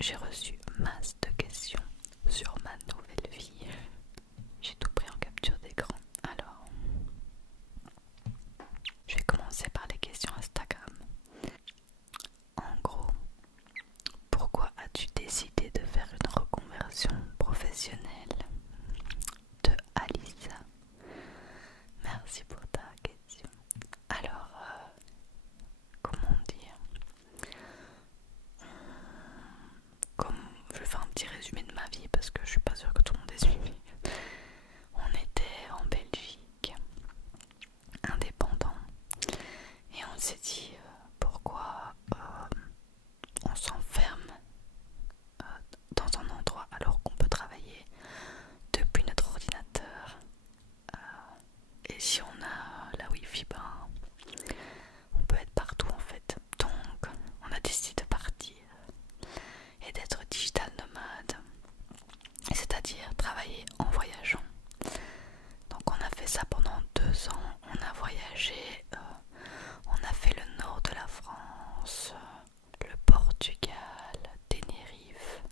j'ai reçu masse de questions sur ma nouvelle vie. J'ai tout pris en capture d'écran. Alors, je vais commencer par les questions Instagram. En gros, pourquoi as-tu décidé de faire une reconversion professionnelle? De Alisa. Merci pour ta question. Alors, comment dire? Comme je vais faire un petit résumé de ma vie parce que je suis pas sûre que tout le monde ait suivi. On était en Belgique, indépendant, et on s'est dit pourquoi on s'enferme dans un endroit alors qu'on peut travailler depuis notre ordinateur. Et si on a la wifi, ben, on peut être partout en fait. Donc on a décidé de partir et d'être digital nomade, c'est-à-dire travailler en voyageant. Donc on a fait ça pendant 2 ans, on a voyagé, on a fait le nord de la France, le Portugal, Tenerife,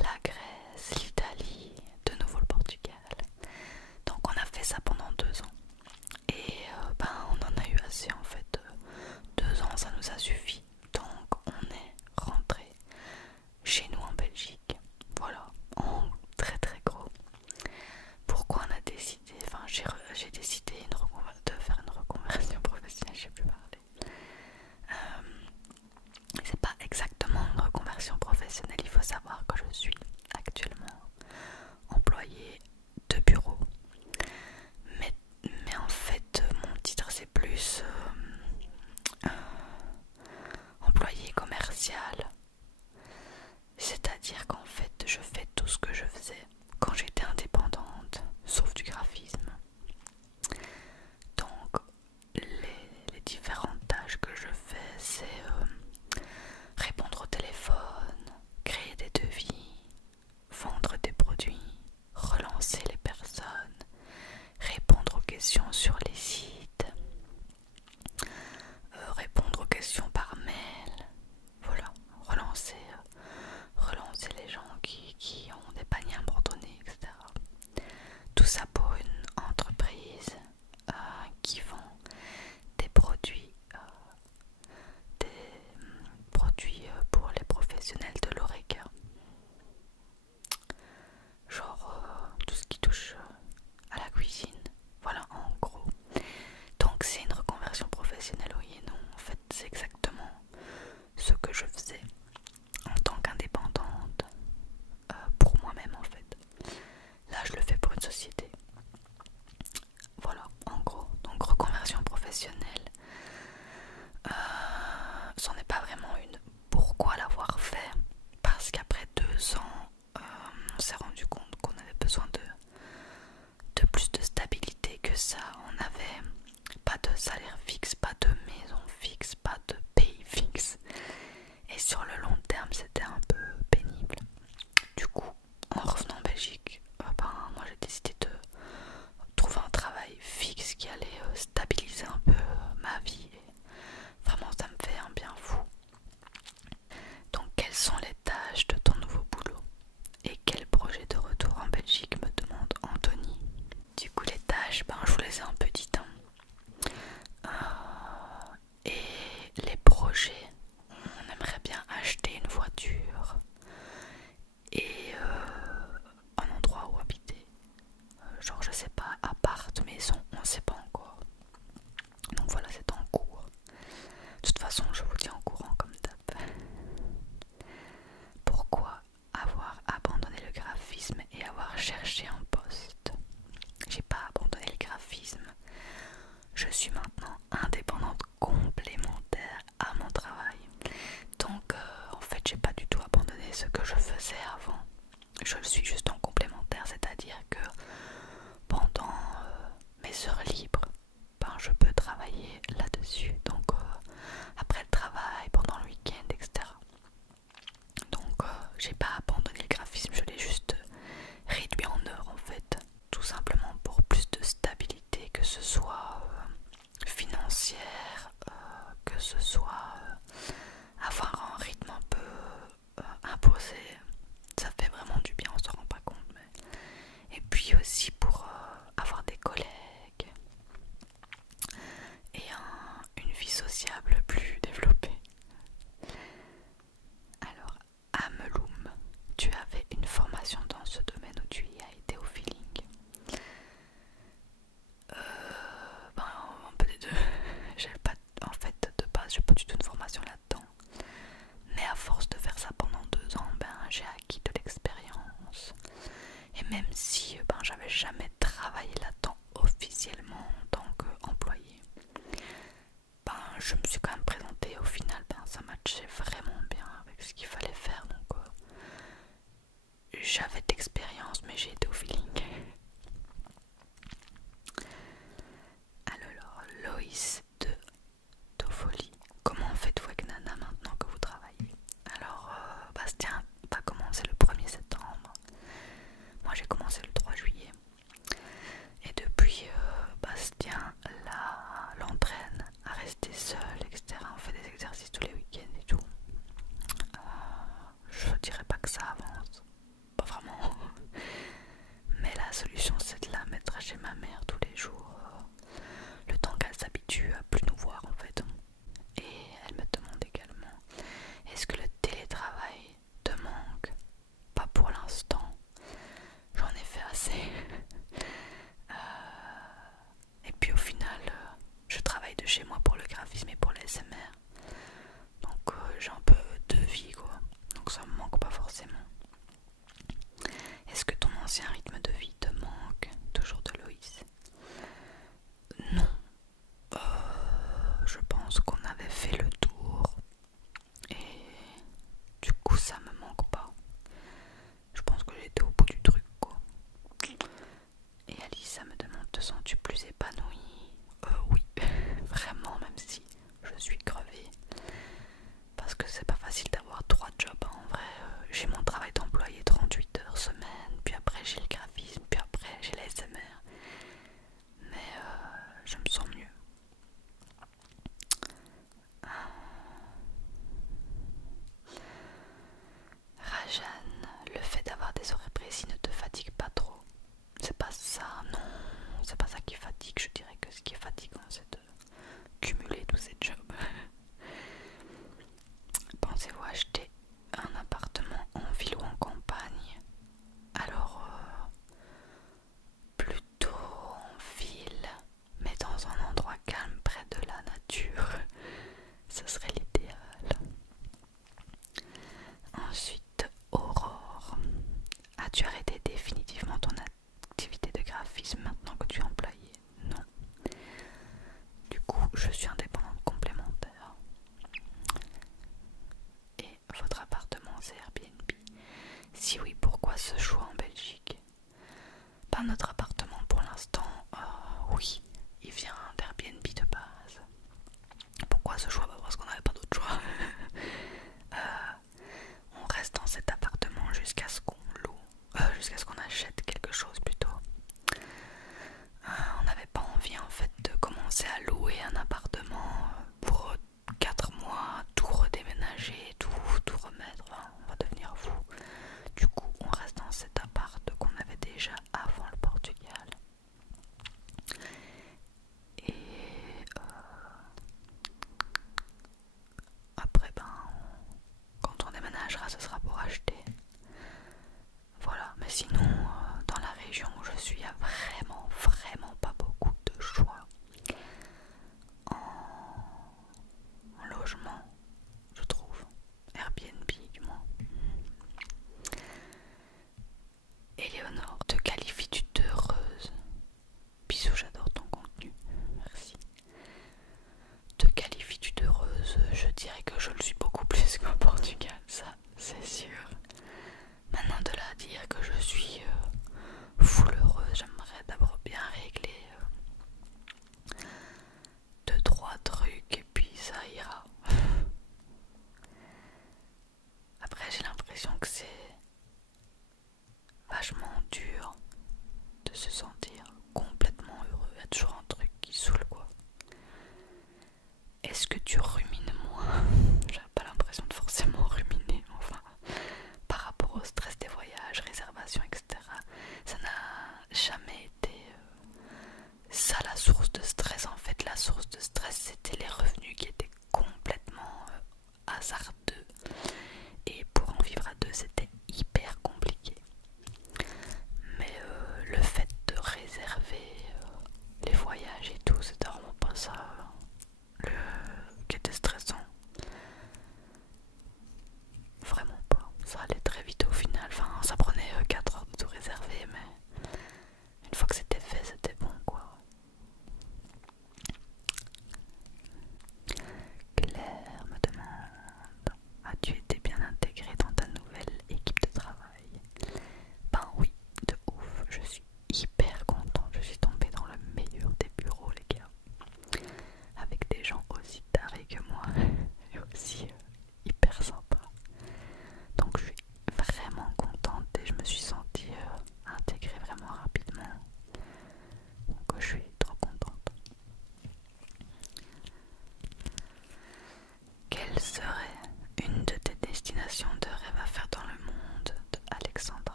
la Grèce, l'Italie, de nouveau le Portugal. Donc on a fait ça pendant 2 ans. Et ben on en a eu assez en fait. 2 ans ça nous a suffi. Donc on est rentré chez nous en Belgique. Voilà, en très très gros. Pourquoi on a décidé, enfin j'ai décidé de faire une reconversion professionnelle, je sais plus parler. C'est pas exactement une reconversion professionnelle, il faut savoir que je suis actuellement employée de bureau. Mais en fait, mon titre c'est plus employé commercial. C'est-à-dire qu'en fait, je fais tout ce que je faisais quand j'étais indépendante, sauf du graphisme. Donc, les différentes tâches que je fais, c'est répondre au téléphone, créer des devis, vendre des produits, relancer les personnes, répondre aux questions sur les sites, répondre aux questions par mail, voilà, relancer les gens qui ont des paniers abandonnés, etc. Tout ça pour une entreprise qui vend des produits, pour les professionnels de l'ORECA. Genre tout ce qui touche à la cuisine, voilà en gros. Donc c'est une reconversion professionnelle, oui et non. En fait c'est exactement ce que je faisais en tant qu'indépendante pour moi-même en fait. Là je le fais pour une société. Voilà en gros. Donc reconversion professionnelle, c'en est pas vraiment une. Pourquoi l'avoir fait? Parce qu'après 2 ans, on s'est rendu compte qu'on avait besoin de plus de stabilité que ça. On n'avait pas de salaire fixe, pas de maison fixe, pas de pays fixe. Et sur le long terme, c'était un peu pénible. Du coup, en revenant en Belgique, moi j'ai décidé de trouver un travail fixe qui allait stabiliser un peu ma vie. Et vraiment, ça me fait un bien fou. Donc, quelles sont les tâches de ton nouveau boulot? Et quel projet de retour en Belgique, me demande Anthony. Du coup, les tâches, je vous les ai un peu dites. Et les projets, on aimerait bien acheter une voiture et un endroit où habiter. Genre, je sais pas, appart, maison, on sait pas encore. Donc voilà, c'est en cours. De toute façon, je vous tiens au courant comme d'hab. Pourquoi avoir abandonné le graphisme et avoir cherché un poste? J'ai pas abandonné le graphisme. Je suis maintenant indépendante complémentaire à mon travail. Donc en fait, j'ai pas du tout abandonné ce que je faisais avant. Je le suis juste en complémentaire, c'est-à-dire que pendant mes heures libres, je peux travailler là-dessus. Donc après le travail, pendant le week-end, etc. Donc j'ai pas abandonné le graphisme, je l'ai juste réduit en heures en fait. Tout simplement pour plus de stabilité, que ce soit financière, que ce soit avoir un rythme un peu imposé je me suis quand même présentée. Au final, ben, ça matchait vraiment bien avec ce qu'il fallait faire. Donc j'avais de l'expérience, mais j'ai été au feeling. Alors, Loïs de Toffoli, comment faites-vous avec Nana maintenant que vous travaillez? Alors, Bastien va commencer le 1er septembre. Moi, j'ai commencé le 3 juillet. Et depuis, Bastien l'entraîne à rester seul, etc. On fait des exercices tous les week-ends et tout. Je dirais pas que ça avance, pas vraiment. Mais la solution, c'est de la mettre chez ma mère tous les jours, le temps qu'elle s'habitue à plus nous voir en fait. Et elle me demande également, est-ce que le télétravail te manque? Pas pour l'instant, j'en ai fait assez. Et puis au final, je travaille de chez moi pour le graphisme et pour l'ASMR. Donc j'ai un peu de vie quoi. Donc ça me manque pas forcément. Est-ce que ton ancien rythme de vie te manque? Toujours de Loïs. Non. Je pense qu'on avait fait le tour. Et du coup ça me manque pas. Je pense que j'étais au bout du truc quoi. Et Alissa me demande, te sens-tu plus épanouie? Oui, vraiment, même si je suis crevée. Parce que c'est pas facile d'avoir 3 jobs. Hein. En vrai, j'ai mon travail d'employé 38 heures semaine, puis après j'ai le graphisme, puis après j'ai l'ASMR. Mais je me sens mieux. Rajan, le fait d'avoir des horaires précis ne te fatigue pas trop? C'est pas ça, non, c'est pas ça qui fatigue. Je dirais que ce qui est fatigant, c'est de cumuler tous ces jobs. Pensez-vous acheter un appartement en ville ou en campagne? Alors, plutôt en ville, mais dans un endroit calme près de la nature. Ce serait l'idéal. Ensuite, Aurore. As-tu arrêté définitivement ton activité de graphisme maintenant que tu es employée? Non. Du coup, je suis indépendante complémentaire. Et votre appartement, c'est Airbnb? Si oui, pourquoi ce choix en Belgique? Ben, notre appartement, pour l'instant, oui, il vient d'Airbnb de base. Pourquoi ce choix? Parce qu'on n'avait pas d'autre choix. On reste dans cet appartement jusqu'à ce qu'on loue, jusqu'à ce qu'on achète quelque chose plutôt. On n'avait pas envie en fait de commencer à louer un appartement pour 4 mois, tout redéménager, tout remettre, enfin, on va devenir fou. Du coup on reste dans cet appart qu'on avait déjà avant le Portugal. Et après ben quand on déménagera ce sera pour acheter. Voilà, mais sinon dans la région où je suis, il n'y a vraiment pas beaucoup de choix en logement, je trouve. Airbnb du moins. Éléonore, te qualifies-tu d'heureuse? Bisous, j'adore ton contenu, merci. Te qualifies-tu d'heureuse? Je dirais que je le suis beaucoup plus qu'au Portugal, ça c'est sûr. Maintenant de là à dire que je suis full heureuse, j'aimerais d'abord bien régler 2-3 trucs et puis ça ira. Après j'ai l'impression que c'est vachement dur de se sentir complètement heureux. Il y a toujours un truc qui saoule quoi. Est-ce que tu rumines moins? J'ai pas l'impression de forcément ruminer, enfin par rapport au stress des voyages, réservations, etc. Ça n'a jamais été ça la source de stress. En fait la source de stress c'était les revenus qui étaient complètement hasardeux. Et pour en vivre à deux c'était hyper compliqué. Mais le fait de réserver les voyages et tout, c'était vraiment pas ça qui était stressant. Vraiment pas. Ça allait très vite au final. Enfin, ça prenait 4 heures de tout réserver, mais une fois que c'était fait, c'était bon quoi.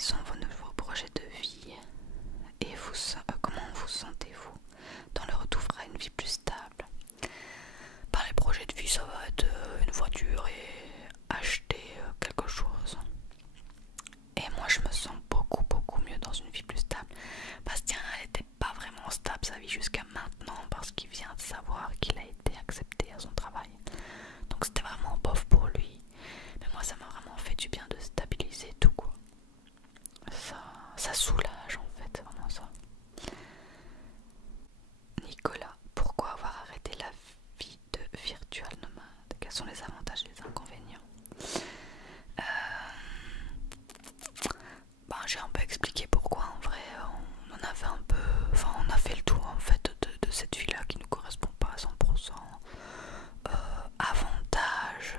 sont vos nouveaux projets de vie et comment vous sentez-vous dans le retour à une vie plus stable? Par les projets de vie, ça va être une voiture et acheter quelque chose. Et moi je me sens beaucoup mieux dans une vie plus stable. Bastien, elle n'était pas vraiment stable sa vie jusqu'à maintenant parce qu'il vient de savoir qu'il a été accepté à son travail. Donc c'était vraiment bof pour lui. Mais moi ça m'a vraiment fait du bien de stabiliser tout quoi. Ça soulage en fait, c'est vraiment ça. Nicolas, pourquoi avoir arrêté la vie de virtual nomade? Quels sont les avantages et les inconvénients? J'ai un peu expliqué pourquoi en vrai, on en avait un peu, enfin on a fait le tour en fait de cette vie là qui ne correspond pas à 100%. Avantage,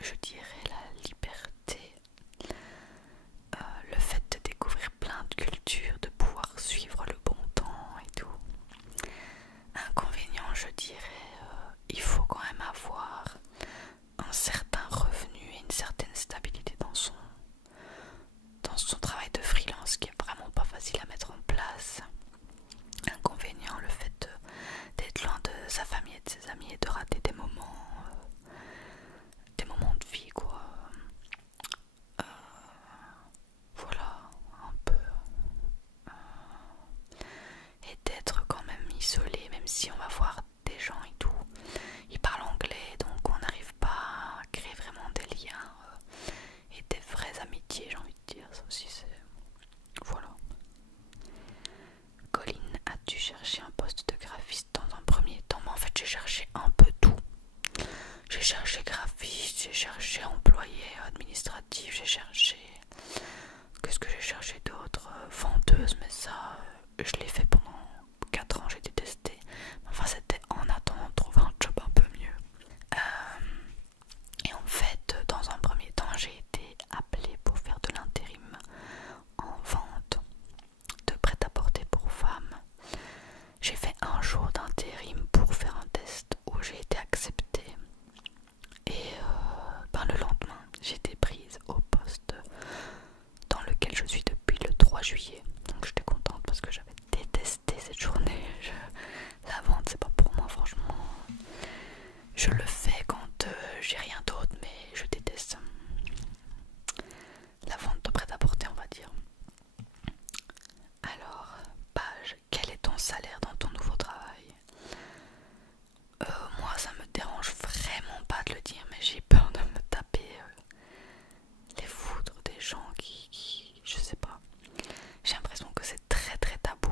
je dirais la liberté, le fait de découvrir plein de cultures, de pouvoir suivre le bon temps et tout. Inconvénient, je dirais, il faut quand même avoir un certain revenu et une certaine stabilité dans son travail de freelance qui est vraiment pas facile à mettre en place. Inconvénient, le fait d'être loin de sa famille et de ses amis et de rater des moments de vie quoi. Voilà, un peu. Et d'être quand même isolé, même si on va voir des gens et tout. Ils parlent anglais, donc on n'arrive pas à créer vraiment des liens et des vraies amitiés, j'ai envie de dire. Ça aussi, c'est. Voilà. Colline, as-tu cherché un poste de graphiste dans un premier temps? Mais en fait, j'ai cherché un peu tout. J'ai cherché graphiste, j'ai cherché employé administratif, j'ai cherché. Qu'est-ce que j'ai cherché d'autre? Vendeuse, mais ça, je l'ai fait pendant 4 ans, j'ai détesté. Enfin, c'était en attendant de trouver un job un peu mieux. Et en fait, dans un premier temps, j'ai été appelée pour faire de l'intérim en vente de prêt-à-porter pour femmes. J'ai fait un jour d'intérim pour faire un test où j'ai été acceptée. Et le lendemain, j'ai été prise au poste dans lequel je suis depuis le 3 juillet. Donc j'étais contente parce que j'avais détesté cette journée. La vente, c'est pas pour moi, franchement. Je le fais quand j'ai rien d'autre, mais je déteste la vente de prêt-à-porter, on va dire. Alors, Page, quel est ton salaire dans ton nouveau travail? Moi, ça me dérange vraiment pas de le dire, mais j'ai peur de me taper les foudres des gens qui je sais pas. J'ai l'impression que c'est très tabou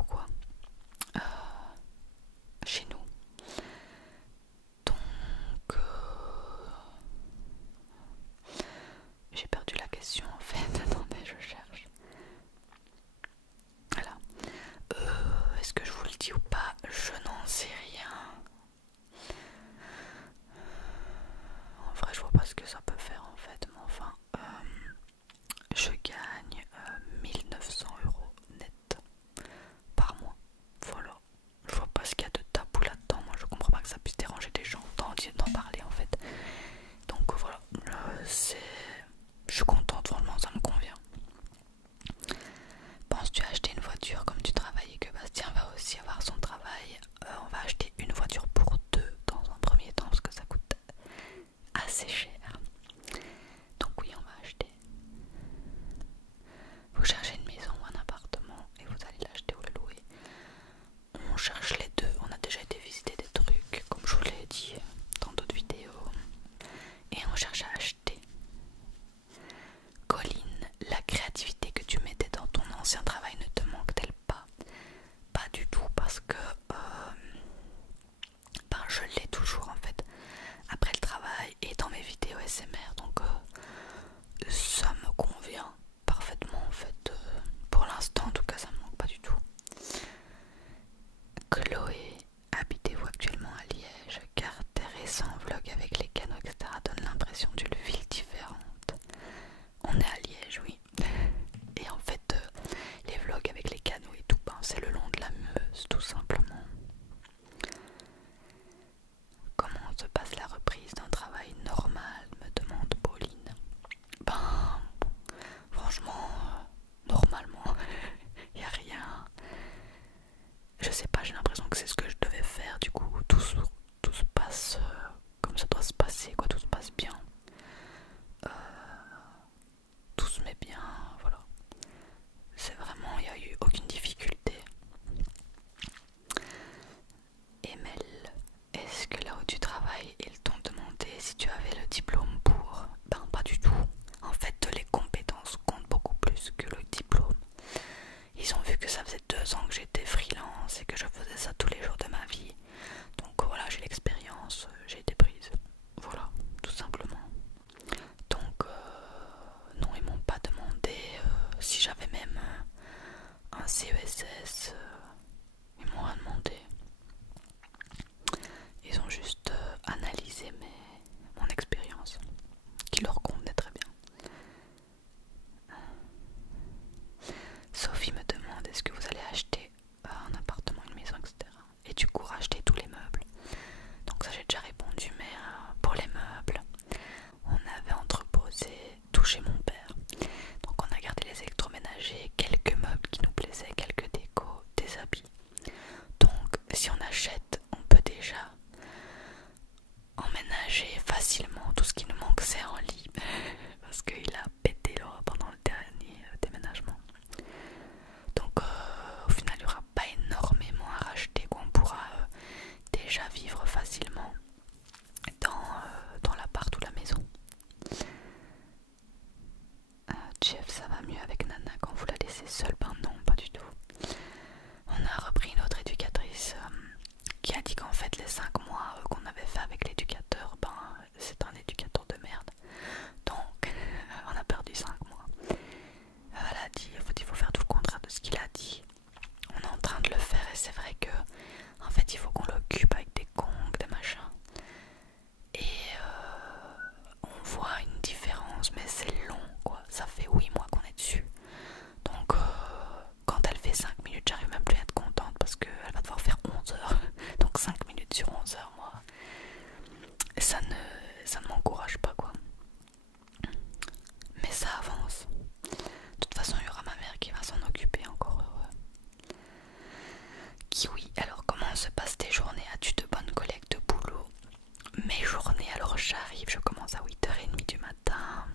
CESS, ils m'ont rien demandé. Ils ont juste analysé mon expérience, qui leur convenait très bien. Sophie me demande est-ce que vous allez acheter un appartement, une maison, etc. Et du coup racheter tous les meubles. Donc ça j'ai déjà répondu, mais pour les meubles, on avait entreposé tout chez mon père. Donc on a gardé les électroménagers, quelques meubles qui nous plaisaient, quelques décos, des habits. Donc si on achète, on peut déjà emménager facilement. Tout ce qui nous manque c'est un lit parce qu'il a pété là pendant le dernier déménagement. Donc au final il n'y aura pas énormément à racheter, qu'on pourra déjà vivre facilement dans l'appart ou la maison. Jeff, ça va mieux avec Nana quand vous la laissez seule? Ben non, pas du tout. On a repris une autre éducatrice qui a dit qu'en fait les 5 mois qu'on avait fait avec l'éducateur, ben c'est un éducateur de merde. Donc on a perdu 5 mois. Elle a dit il faut faire tout le contraire de ce qu'il a dit. On est en train de le faire et c'est vrai que en fait il faut qu'on l'occupe avec des congs, des machins. Et on voit une différence, mais c'est long quoi. Ça fait 8 mois qu'on est dessus. Donc quand elle fait 5 minutes, j'arrive même plus à être contente parce qu'elle va devoir faire 11 heures. Donc 5 minutes sur 11 heures, moi, ça ne m'encourage pas quoi. Mais ça avance. De toute façon, il y aura ma mère qui va s'en occuper, encore heureux. Kiwi, alors comment se passent tes journées? As-tu de bonnes collègues de boulot? Mes journées, alors j'arrive, je commence à 8h30 du matin.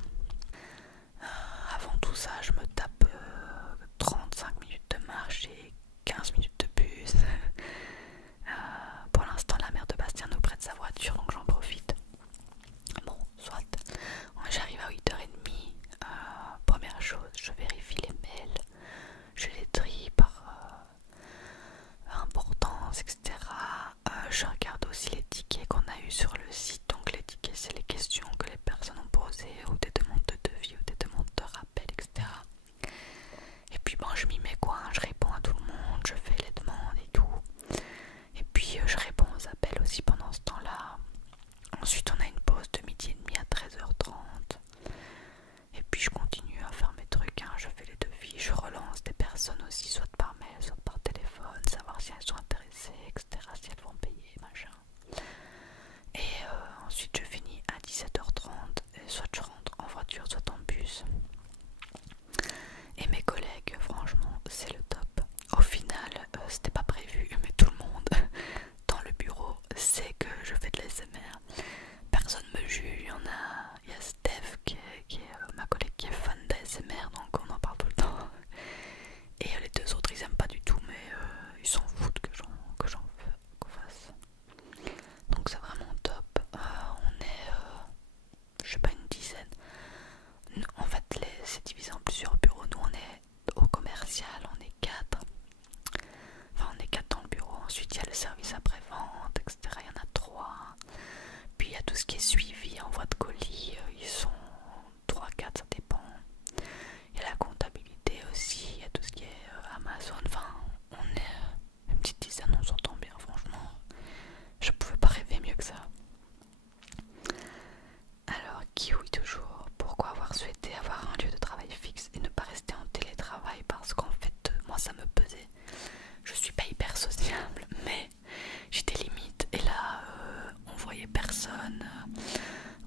Avant tout ça, je me tape 35 minutes de marche et 15 minutes de bus. Pour l'instant, la mère de Bastien nous prête sa voiture, donc j'en profite. Bon, soit. J'arrive à 8h30. Première chose, je vérifie les mails. Je les trie par importance, etc. Je regarde aussi les tickets qu'on a eu sur le site. Donc les tickets, c'est les questions que les personnes ont posées, ou des demandes de devis, ou des demandes de rappel, etc. Et puis bon, je m'y mets quoi, hein, je réponds à tout le monde, je fais les demandes et tout. Et puis je réponds aux appels aussi pendant ce temps-là. Ensuite on a une pause de midi et demi à 13h30. Et puis je continue à faire mes trucs, hein. Je fais les devis, je relance des personnes aussi, soit par mail, soit par téléphone, savoir si elles sont intéressées, etc. Si elles vont payer, machin. Et ensuite je finis à 17h30, et soit je rentre en voiture, soit en bus. Et mes collègues, franchement, c'est le top. Au final, c'était pas prévu, mais tout le monde dans le bureau sait que je fais de l'ASMR. Personne me juge, il y a Steph qui est ma collègue qui est fan d'ASMR, donc on en parle tout le temps. Et les deux autres ils aiment pas du tout, mais ils s'en foutent que j'en fasse. Donc c'est vraiment top. On est, je sais pas, une dizaine. En fait, c'est divisé en plusieurs bureaux. Nous on est au commercial, on est 4. Enfin, on est 4 dans le bureau. Ensuite, il y a le service après-vente, etc. Il y en a 3. Puis il y a tout ce qui est suivi, envoi de colis. Ils sont 3-4, ça dépend. Il y a la comptabilité aussi. Il y a tout ce qui est Amazon. Enfin, on est une petite dizaine, on s'entend bien, franchement. Je pouvais pas rêver mieux que ça. Alors, Kiwi toujours. Pourquoi avoir souhaité avoir un lieu de travail fixe et ne pas rester en télétravail? Parce qu'en fait, moi ça me pesait. Je suis pas hyper sociable, mais j'ai des limites. Et là, on voyait personne,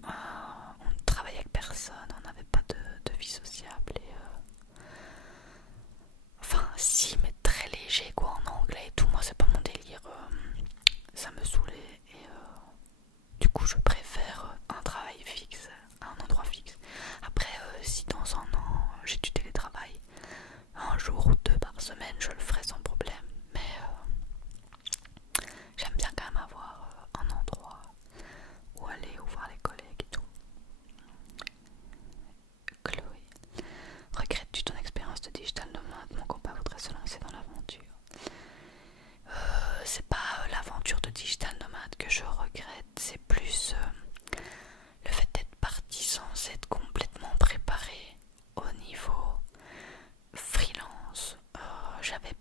on travaillait avec personne, on n'avait pas de vie sociable. Et enfin, si, mais très léger quoi, en anglais et tout. Moi, c'est pas mon délire. Ça me saoulait. Et du coup, je préfère un travail fixe, un endroit fixe. Après, si dans un an j'ai du télétravail, un jour ou 2 par semaine, je le ferai sans problème. Mais j'aime bien quand même avoir un endroit où aller, où voir les collègues et tout. Chloé, regrettes-tu ton expérience de digital nomade? Mon copain voudrait se lancer dans l'aventure. C'est pas l'aventure de digital nomade que je regrette, c'est plus le fait d'être parti sans être complètement préparé au niveau freelance. J'avais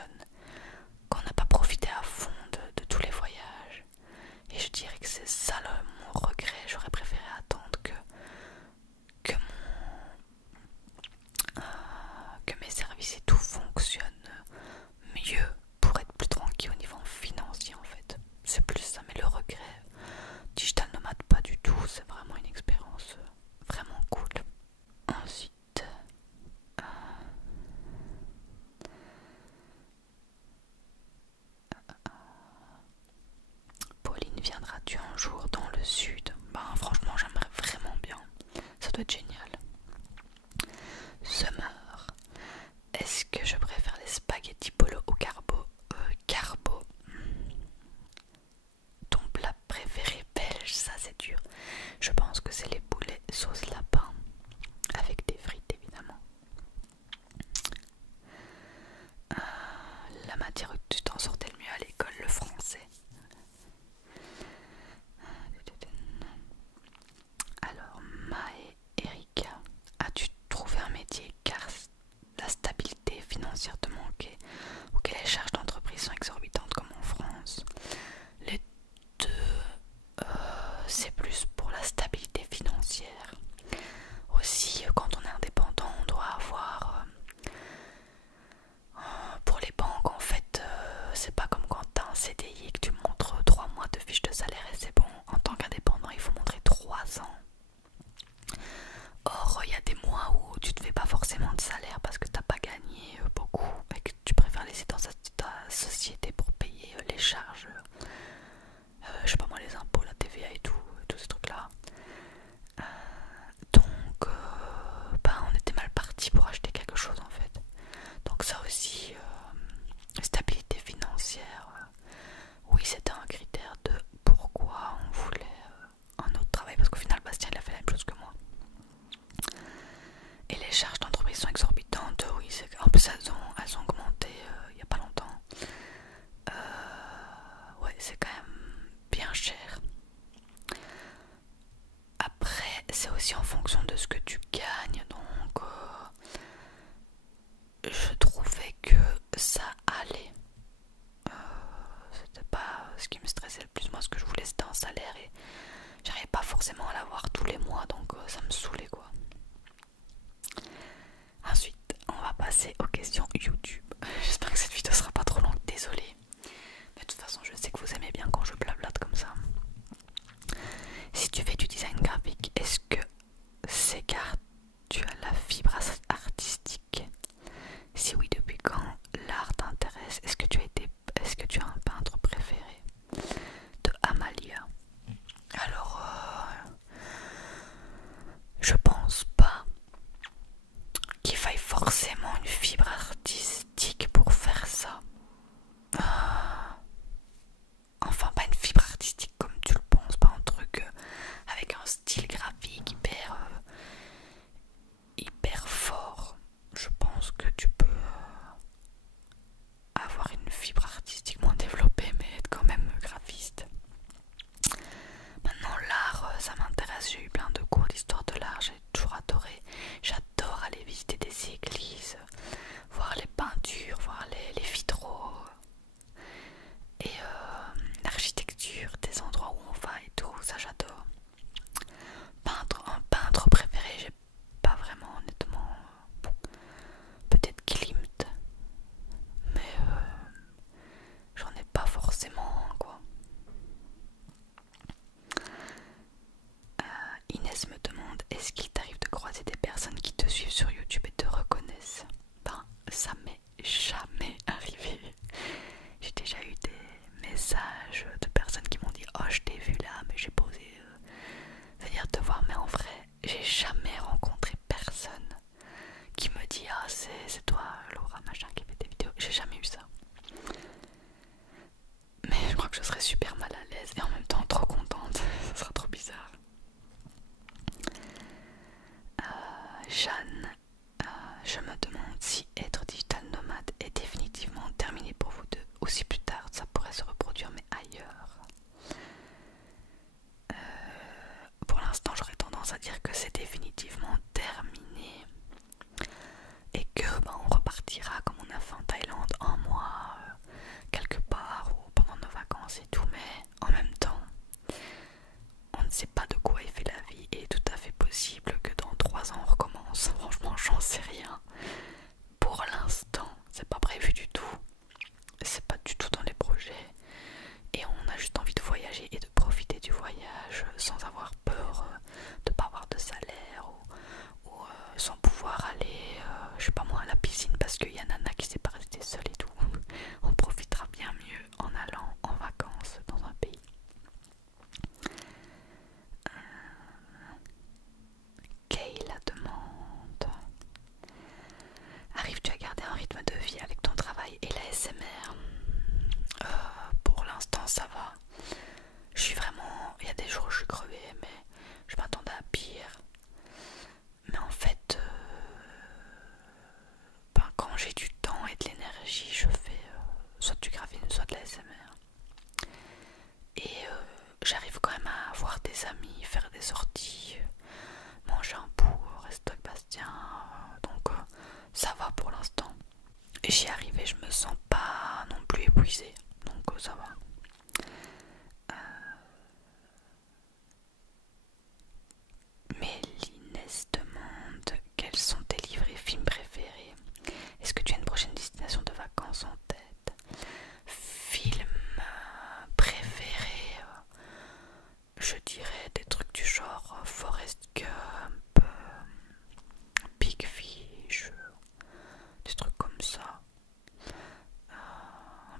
fonctionne, qu'on n'a pas profité à fond de tous les voyages. Et je dirais que c'est ça mon regret. J'aurais préféré attendre que, que mes services et tout fonctionnent mieux pour être plus tranquille au niveau financier en fait. C'est plus ça, mais le regret, digital nomade pas du tout, c'est vraiment une expérience vraiment cool. Ensuite, Pauline, viendras-tu un jour dans le sud? Ben franchement j'aimerais vraiment bien, ça doit être génial. Summer, est-ce que je préfère les spaghettis polo au carbo? Carbo. Ton plat préféré belge, ça c'est dur. Je pense que c'est les poulets sauce lapin, avec des frites évidemment. La matière où tu t'en sortais le mieux à l'école, le français. Alors, Maë, Erika, as-tu trouvé un métier car la stabilité financière te manquait ou que les charges d'entreprise sont exorbitantes comme en France? Les deux, c'est plus pour la stabilité financière. Aussi, quand on est indépendant, on doit avoir... pour les banques, en fait, c'est pas comme quand tu as un CDI et que tu montres 3 mois de fiche de salaire et c'est bon. En tant qu'indépendant, il faut montrer 3 ans. Or, il y a des mois où tu te fais pas forcément de salaire parce que t'as pas gagné beaucoup et que tu préfères laisser dans ta société pour payer les charges, je sais pas moi, les impôts, la TVA et tout, tous ces trucs là. Donc, on était mal parti pour acheter quelque chose en fait. Donc ça aussi, stabilité financière, oui c'était un critère de pourquoi on voulait un autre travail, parce qu'au final Bastien il a fait la même chose que moi. Et les charges d'entreprise sont exorbitantes, oui, en plus elles ont augmenté il n'y a pas longtemps. Ouais, c'est quand même bien cher. Après, c'est aussi en fonction de ce que tu gagnes, donc je trouvais que ça allait. C'était pas ce qui me stressait le plus. Moi, ce que je voulais, c'était un salaire et j'arrivais pas forcément à l'avoir tous les mois, donc ça me saoulait quoi. Ensuite, on va passer aux questions YouTube. J'espère que cette vidéo sera pas trop longue, désolée. Mais de toute façon, je sais que vous aimez bien quand je blablate comme ça. Si tu fais du design graphique, est-ce que c'est car tu as la fibre artistique? Si oui, depuis quand l'art t'intéresse? Est-ce que tu as un peintre préféré? De Amalia. Alors, je pense pas qu'il faille forcément une fibre artistique pour faire ça. Enfin, pas une fibre artistique comme tu le penses, pas un truc avec un style graphique hyper fort. Je pense que tu peux avoir une fibre artistique moins développée, mais être quand même graphiste. Maintenant, l'art, ça m'intéresse. J'ai eu plein de cours d'histoire de l'art, j'ai toujours adoré. J'adore aller visiter des églises, voir les peintures, voir les vitraux et l'architecture des endroits où on va et tout, ça j'adore. Un peintre préféré, j'ai pas vraiment honnêtement. Peut-être Klimt, mais j'en ai pas forcément quoi. Inès me demande, est-ce qu'il t'arrive de croiser des personnes qui te suivent sur YouTube et te reconnaissent? Ben ça m'est jamais arrivé. J'ai déjà eu des messages de personnes qui m'ont dit oh je t'ai vu là mais j'ai posé venir te voir, mais en vrai j'ai jamais rencontré personne qui me dit ah c'est toi Laura machin qui fait des vidéos. J'ai jamais eu ça. Mais je crois que je serais super mal à l'aise et en même temps trop contente. Ça sera trop bizarre. Jeanne, je me demande si être digital nomade est définitivement terminé pour vous deux ou si plus tard ça pourrait se reproduire mais ailleurs. Pour l'instant j'aurais tendance à dire que c'est définitivement terminé et que on repartira comme on a fait en Thaïlande, un mois des jours où je suis crevée, mais je m'attendais à pire. Mais en fait, quand j'ai du temps et de l'énergie, je fais soit du graphisme, soit de la SMR. Et j'arrive quand même à voir des amis, faire des sorties, manger un bout au resto avec Bastien, donc ça va pour l'instant. Et j'y arrive et je me sens pas non plus épuisée, donc ça va. Mélines demande quels sont tes livres et films préférés. Est-ce que tu as une prochaine destination de vacances en tête? Film préféré, je dirais des trucs du genre Forrest Gump, Big Fish, des trucs comme ça.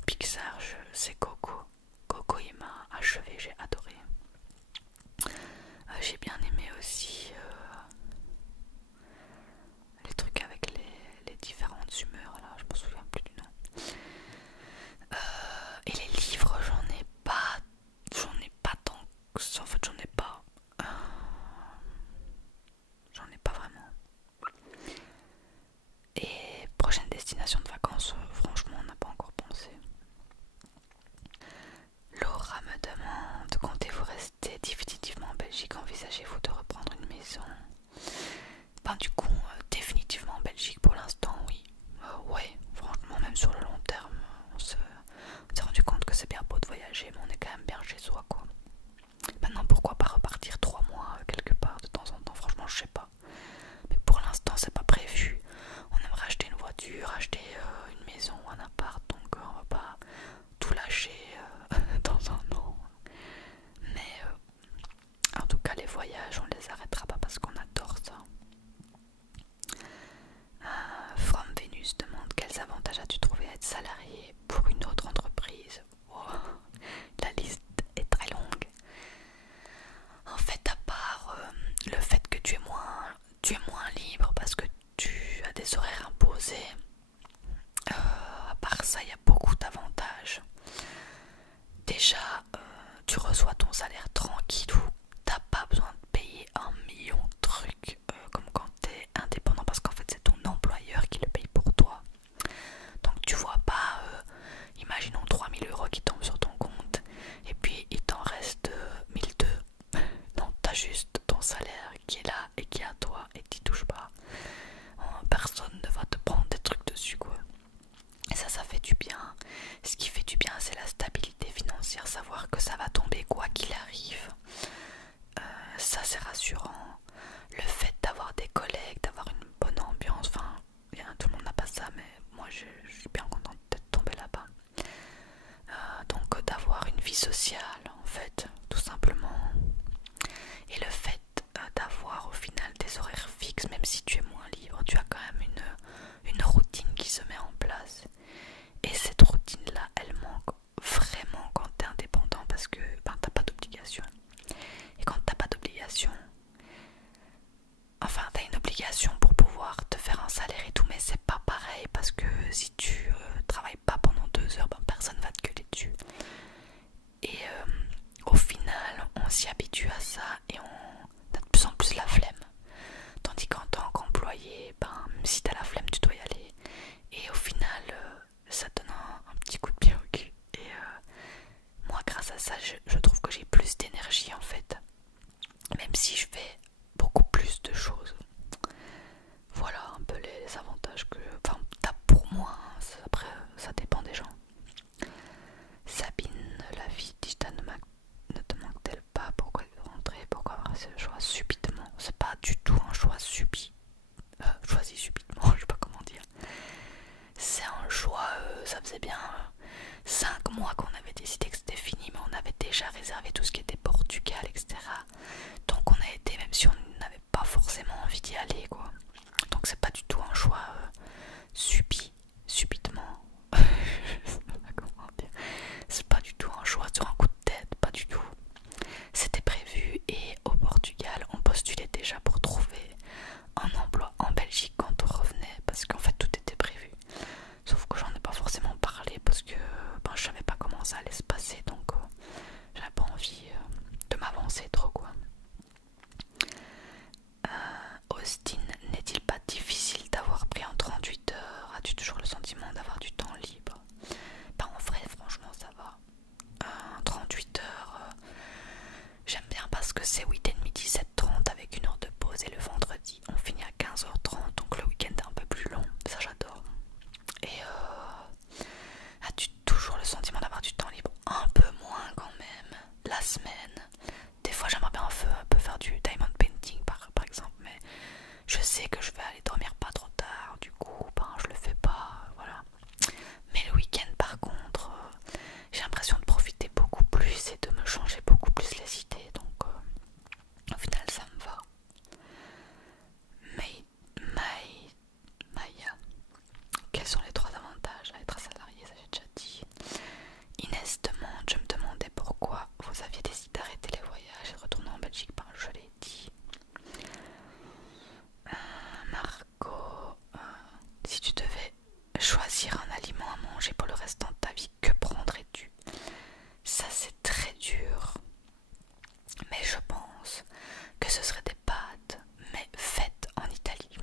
Pixar, c'est Coco. Coco, il m'a achevé, j'ai adoré. J'ai bien aimé aussi les trucs avec les différentes humeurs, là, je me souviens plus du nom. Et les livres, j'en ai pas tant que ça, en fait, j'en ai pas vraiment. Et prochaine destination de vacances, franchement, on n'a pas encore pensé. Laura me demande, comptez-vous rester définitivement en Belgique? Envisagez-vous de reprendre une maison? Ben du coup, définitivement en Belgique pour l'instant, oui. Ouais, franchement, même sur le long terme, on s'est rendu compte que c'est bien beau de voyager, mais on est quand même bien chez soi, quoi. Maintenant, pourquoi pas repartir 3 mois quelque part de temps en temps? Franchement, je sais pas. Mais pour l'instant, c'est pas prévu. On aimerait acheter une voiture, acheter une maison ou un appart, donc on va pas tout lâcher dans un an. Mais en tout cas, les voyages, on les arrêtera pas parce qu'on adore ça. From Venus demande quels avantages as-tu trouvé à être salarié pour une autre entreprise? Wow. La liste est très longue. En fait, à part le fait que tu es moins libre parce que tu as des horaires imposés, à part ça, il y a beaucoup d'avantages. Déjà, tu reçois ton salaire tranquillou, t'as pas besoin de payer 1 million de trucs comme quand t'es indépendant, parce qu'en fait c'est ton employeur qui le paye pour toi. Donc tu vois pas, imaginons 3 000 € qui tombent sur ton compte et puis il t'en reste 1 200. Non, t'as juste ton salaire qui est là et qui est à toi et t'y touches pas. Personne ne va te prendre des trucs dessus, quoi. Et ça fait du bien. Ce qui fait du bien, c'est la stabilité financière, savoir que ça va tomber quoi qu'il arrive. Ça, c'est rassurant. Le fait d'avoir des collègues, d'avoir une bonne ambiance, enfin, tout le monde n'a pas ça, mais moi je suis bien contente d'être tombée là-bas. Donc d'avoir une vie sociale, en fait, tout simplement. Et le fait d'avoir au final des horaires fixes, même si tu es moins libre, tu as quand même une routine qui se met en place. Et cette routine-là, elle manque vraiment quand tu es indépendant parce que t'as pas d'obligation. Et quand t'as pas d'obligation, enfin t'as une obligation pour pouvoir te faire un salaire et tout, mais c'est pas pareil parce que si tu travailles pas pendant 2 heures, personne va te gueuler dessus. Et au final, on s'y habitue à ça et on a de plus en plus la flemme. Tandis qu'en tant qu'employé, même si t'as la flemme, tu dois y aller. Et au final, ça te donne un petit coup de pied au cul. Et moi, grâce à ça, je trouve que j'ai plus d'énergie en fait. Même si je fais beaucoup plus de choses. Voilà un peu les avantages que... Enfin, t'as pour moi, hein. Après, ça dépend des gens. Sabine, la vie digitale ne te manque-t-elle pas? Pourquoi rentrer? Pourquoi avoir ce choix subitement? C'est pas du tout un choix subit. Choisi subitement, je sais pas comment dire. C'est un choix, ça faisait bien 5 mois qu'on avait décidé que c'était fini, mais on avait déjà réservé tout ce qui était Portugal, etc. Donc on a été, même si on n'avait pas forcément envie d'y aller, quoi. Donc c'est pas du tout un choix subitement. Je sais pas comment dire. C'est pas du tout un choix sur un coup de tête, pas du tout. C'était prévu et au Portugal, on postulait déjà pour trouver un emploi en Belgique quand on revenait, parce qu'en fait tout était prévu. Sauf que j'en ai pas forcément parlé parce que je savais pas comment ça allait se passer, donc j'avais pas envie de m'avancer que c'est 8h30, 17h30 avec 1 heure de pause, et le vendredi on finit à 15h30, donc le week-end est un peu plus long, ça j'adore. Et as-tu toujours le sentiment d'avoir du temps libre? Un peu moins quand même, la semaine. Des fois j'aimerais bien un peu faire du diamond painting par exemple, mais je sais que je vais aller dormir pas trop tard, du coup ben, je le fais pas, voilà. Mais le week-end par contre, j'ai l'impression de profiter beaucoup plus et de me changer beaucoup plus les idées, donc au final ça me va. Mais Maya, quels sont les 3 avantages à être salarié? Ça j'ai déjà dit. Inès demande, je me demandais pourquoi vous aviez décidé d'arrêter les voyages et de retourner en Belgique. Ben, je l'ai dit. Marco, si tu devais choisir un aliment à manger pour le restant de ta vie, que prendrais-tu? Ça c'est très dur, mais je pense que ce serait des pâtes, mais faites en Italie.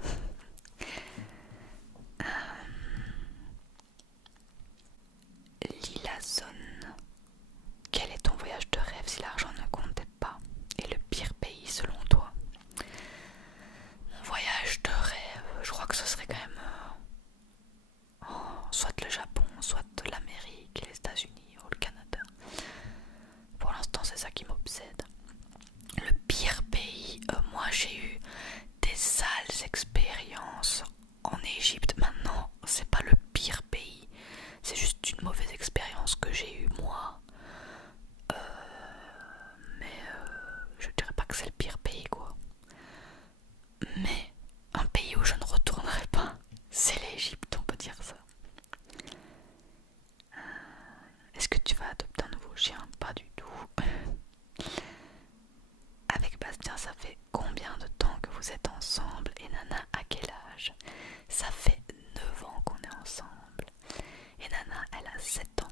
Lila Zone, quel est ton voyage de rêve si l'argent ne comptait pas? Et le pire pays selon toi? Mon voyage de rêve, je crois que ce serait quand même soit le Japon, soit l'Amérique, les États-Unis ou le Canada. Pour l'instant c'est ça qui m'obsède. Le pire pays, moi j'ai eu des sales expériences en Égypte. Maintenant c'est pas le pire pays, c'est juste une mauvaise expérience que j'ai eue moi. Mais je dirais pas que c'est le pire pays quoi. Mais un pays où je ne retournerai pas, c'est l'Égypte, on peut dire ça. Est-ce que tu vas adopter un nouveau chien? Pas du tout. Avec Bastien, ça fait combien de temps que vous êtes ensemble? Et Nana, à quel âge? Ça fait 9 ans qu'on est ensemble. Et Nana, elle a 7 ans.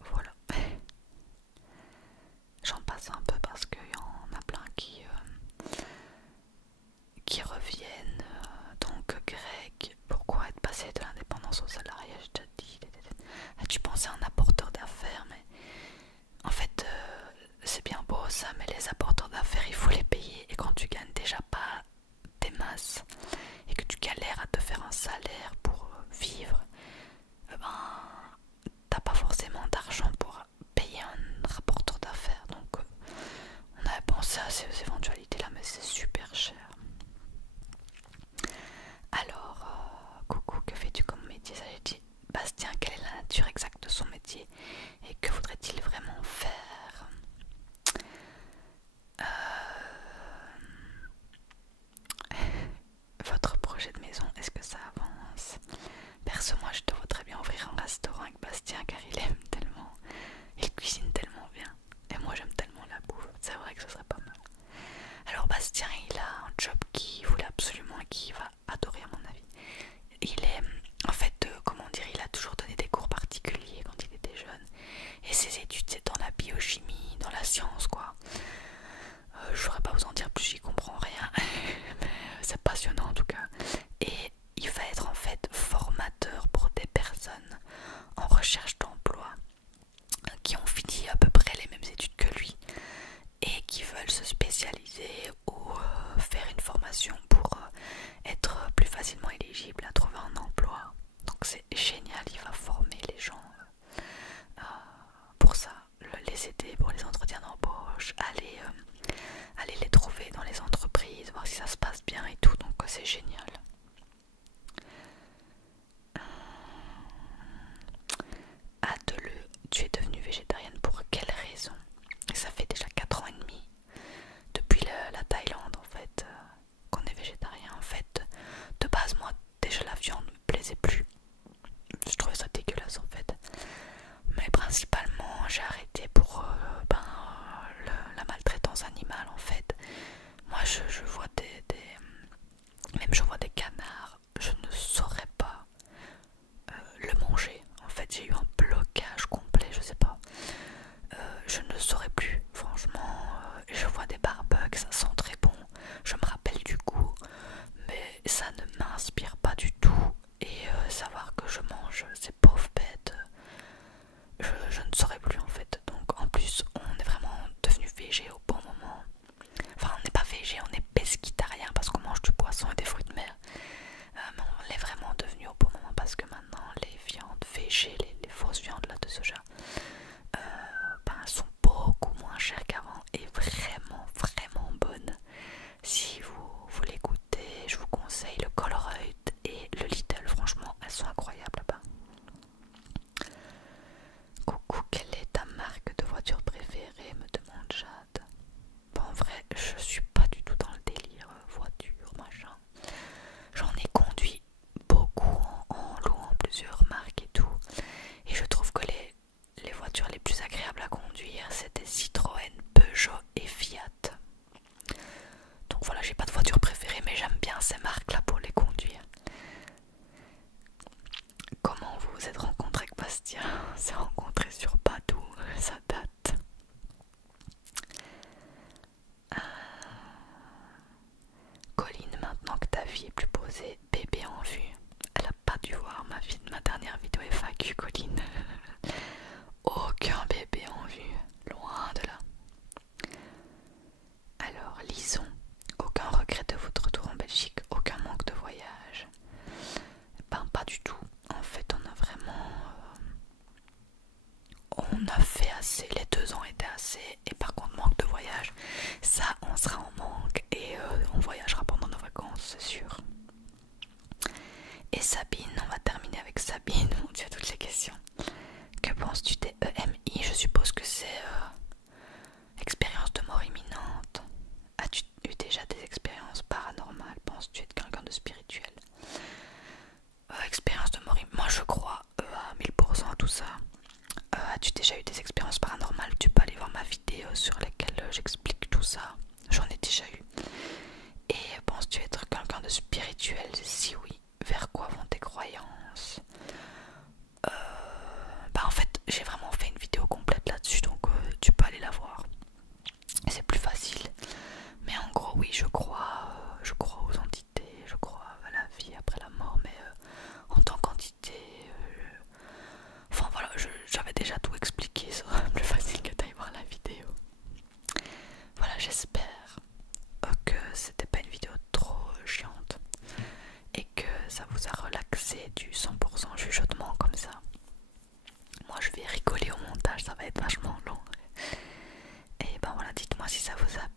Voilà. J'en passe un peu parce qu'il y en a plein qui reviennent. Donc Greg, pourquoi être passé de l'indépendance au salariat? J'ai déjà dit. As-tu pensé à un apporteur d'affaires? Mais en fait c'est bien beau ça, mais les apporteurs d'affaires il faut les payer, et quand tu gagnes déjà pas des masses et que tu galères à te faire un salaire pour vivre, ben t'as pas forcément d'argent pour payer un rapporteur d'affaires. Donc on avait pensé à ces éventualités là, mais c'est super cher. Alors coucou, que fais-tu comme métier? Ça j'ai dit. Bastien, quelle est la nature exacte de son métier et que voudrait-il vraiment faire? Votre projet de maison, est-ce que ça avance? Perso, moi je te vois très bien ouvrir un restaurant avec Bastien car il aime tellement, il cuisine tellement bien et moi j'aime tellement la bouffe, c'est vrai que ce serait pas mal. Alors Bastien, il a un job qu'il voulait absolument et qu'il va adorer à mon avis. Il est, en fait, comment dire, il a toujours donné des cours particuliers on a fait assez, les 2 ans étaient assez, et par contre manque de voyage, ça on sera en manque et on voyagera pendant nos vacances, c'est sûr. Et Sabine, on va terminer avec Sabine, mon dieu toutes les questions. Que penses-tu des EMI? Je suppose que c'est expérience de mort imminente. As-tu eu déjà des expériences paranormales? Penses-tu être quelqu'un de spirituel? Expérience de mort imminente, moi je crois à 1000% à tout ça. As-tu déjà eu des expériences paranormales? Tu peux aller voir ma vidéo sur laquelle j'explique tout ça. J'en ai déjà eu. Et penses-tu être quelqu'un de spirituel? Si oui, vers quoi vont tes croyances? Bah en fait j'ai vraiment fait une vidéo complète là-dessus, donc tu peux aller la voir. C'est plus facile. Mais en gros oui, je crois aux entités, je crois à la vie après la mort, mais en tant qu'entité, enfin voilà, j'avais déjà tout expliqué, ça sera plus facile que d'aller voir la vidéo. Voilà, j'espère que c'était pas une vidéo trop chiante et que ça vous a relaxé du 100% chuchotement comme ça. Moi je vais rigoler au montage, ça va être vachement long. Et ben voilà, dites-moi si ça vous a